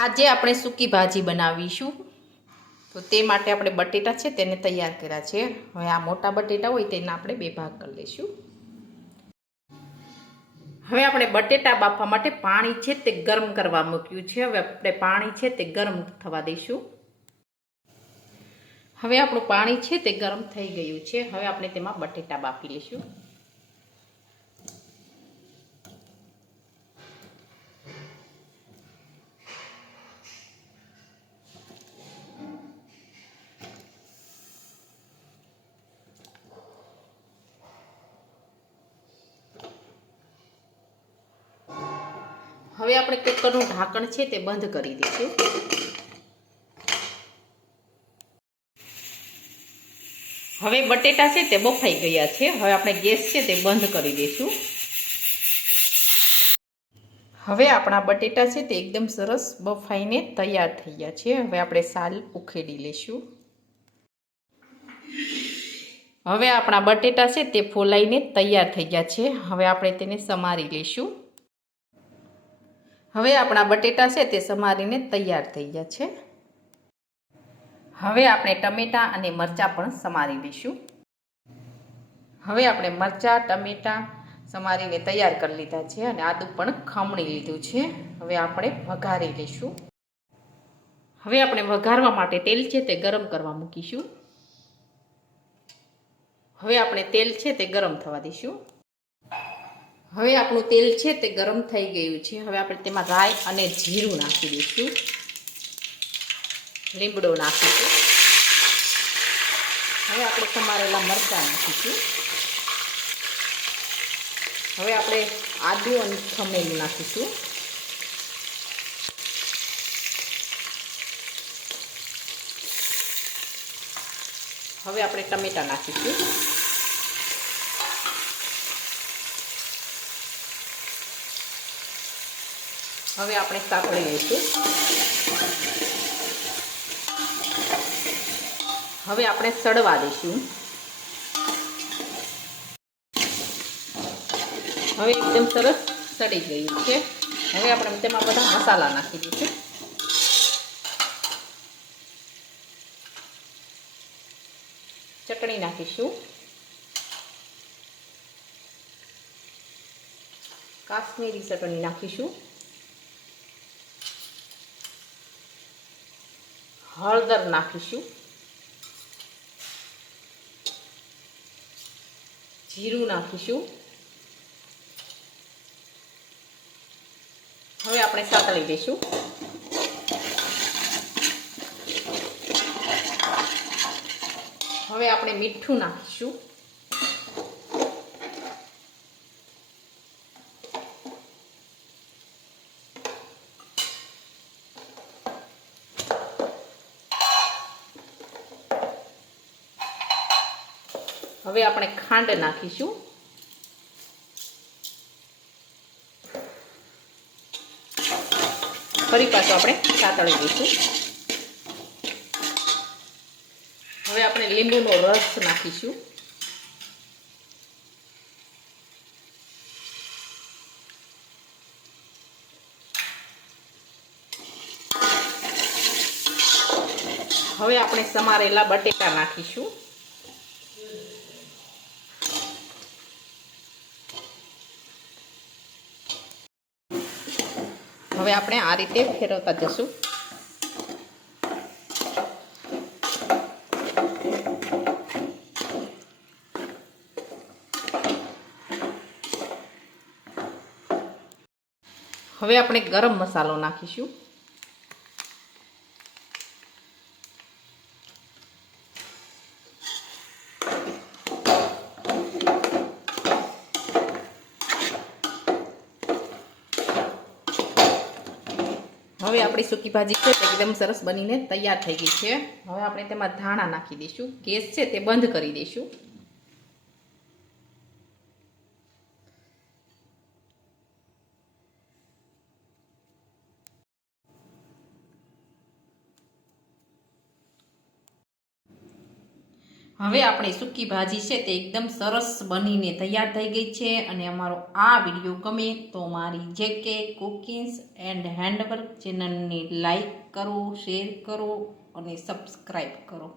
આજે આપણે સૂકી ભાજી બનાવીશું. તો તે માટે આપણે બટેટા છે તેને તૈયાર કર્યા છે. હવે આ મોટા બટેટા હોય તેના આપણે બે ભાગ કરી લઈશું. હવે આપણે બટેટા બાફવા માટે પાણી છે તે ગરમ કરવા મૂક્યું છે. હવે આપણે પાણી છે તે ગરમ થવા દઈશું. હવે આપણું પાણી છે તે ગરમ થઈ ગયું છે. હવે આપણે તેમાં બટેટા બાફી લઈશું. હવે આપણે કુકરનું ઢાંકણ છે તે બંધ કરી દઈશું. હવે બટેટા છે તે બફાઈ ગયા છે. હવે આપણે ગેસ છે તે બંધ કરી દઈશું. હવે આપણા બટેટા છે તે એકદમ સરસ બફાઈને તૈયાર થઈ ગયા છે. હવે આપણે સાલ ઉખેડી લઈશું. હવે આપણા બટેટા છે તે ફોલાઈને તૈયાર થઈ ગયા છે. હવે આપણે તેને સમારી લઈશું. હવે આપણા બટેટા છે તે સમારીને તૈયાર થઈ ગયા છે. હવે આપણે ટમેટાં અને મરચાં પણ સમારી લઈશું. હવે આપણે મરચાં, ટમેટાં સમારીને તૈયાર કરી લીધા છે અને આદુ પણ ખમણી લીધું છે. હવે આપણે વઘારી લઈશું. હવે આપણે વઘારવા માટે તેલ છે તે ગરમ કરવા મૂકીશું. હવે આપણે તેલ છે તે ગરમ થવા દઈશું. હવે આપણું તેલ છે તે ગરમ થઈ ગયું છે. હવે આપણે તેમાં રાઈ અને જીરું નાખી દઈશું. લીમડો નાખીશું. હવે આપણે સમારેલા મરચાં નાખીશું. હવે આપણે આદુ અને ખમેલું નાખીશું. હવે આપણે ટમેટા નાખીશું. હવે આપણે સાંકળી લઈશું. હવે આપણે સડવા દઈશું. હવે એકદમ સરસ સડી ગયું છે. હવે આપણે તેમાં બધા મસાલા નાખી દઈશું. ચટણી નાખીશું. કાશ્મીરી ચટણી નાખીશું. હળદર નાખીશું. જીરું નાખીશું. હવે આપણે સાતળી દઈશું. હવે આપણે મીઠું નાખીશું. હવે આપણે ખાંડ નાખીશું. ફરી પાછું આપણે સાતળી દઈશું. હવે આપણે લીંબુનો રસ નાખીશું. હવે આપણે સમારેલા બટેકા નાખીશું. હવે આપણે આ રીતે ફેરવતા જશું. હવે આપણે ગરમ મસાલો નાખીશું. હવે આપણી સૂકી ભાજી છે તે એકદમ સરસ બનીને તૈયાર થઈ ગઈ છે. હવે આપણે તેમાં ધાણા નાખી દઈશું. ગેસ છે તે બંધ કરી દઈશું. હવે આપણે સૂકી ભાજી છે તે એકદમ સરસ બનીને તૈયાર થઈ ગઈ છે અને અમારો આ વીડિયો ગમે તો મારી જેકે કુકિંગ્સ એન્ડ હેન્ડવર્ક ચેનલને લાઈક કરો, શેર કરો અને સબસ્ક્રાઈબ કરો.